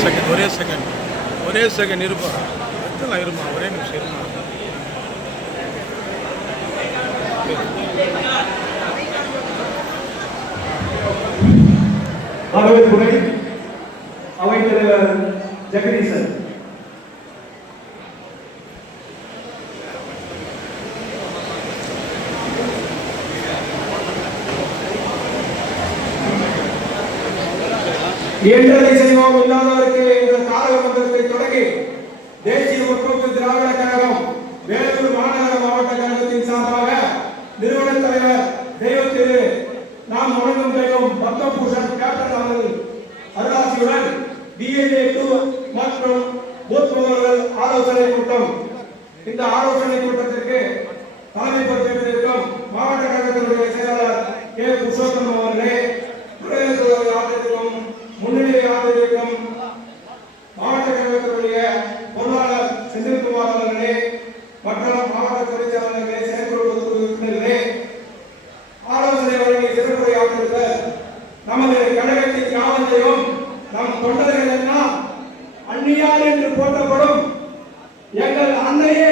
ஒரே செகண்ட் இருப்பா. எத்தனை இருமா? ஒரே நிமிஷம் இருமா. ஆகவே அவைத்தலைவர் ஜெகதீசன். இயன்றதை செய்வோம் இல்லாதவருக்கு இந்த தாரக மந்திரத்தை தொடங்கி தேசிய முற்போக்கு திராவிட கழகம் வேலூர் மாநகர மாவட்ட கழகத்தின் சார்பாக நிறுவன தலைவர் தெய்வத்திரு நாம் வணங்கும் தெய்வம் பத்மபூஷன் கேப்டன் அவர்கள் அருளாசியுடன் டிஎன்ஏ 2 மற்றும் பூத் முகவர்கள் ஆலோசனை கூட்டம். இந்த ஆலோசனை கூட்டத்திற்கு தலைமை பொறுப்பேற்றிருக்கும் மாவட்ட கழகத்தினுடைய செயலாளர் கே புருஷோத்தம் அவர்களே, முன்னிலை ஆதரிக்கும் மாவட்ட கழகத்தினுடைய பொருளாளர் செந்தில்குமார் அவர்களே மற்றும் மாவட்ட பொறிச்சாளர்களே, செயற்குழு உறுப்பினர்களே, ஆலோசனை வழங்கி சிறப்புரை ஆற்றிருக்க நமது கழகத்தின் காவல் தெய்வம் நம் தொண்டர்கள் எல்லாம் அந்நியார் என்று போற்றப்படும் எங்கள் அன்னையே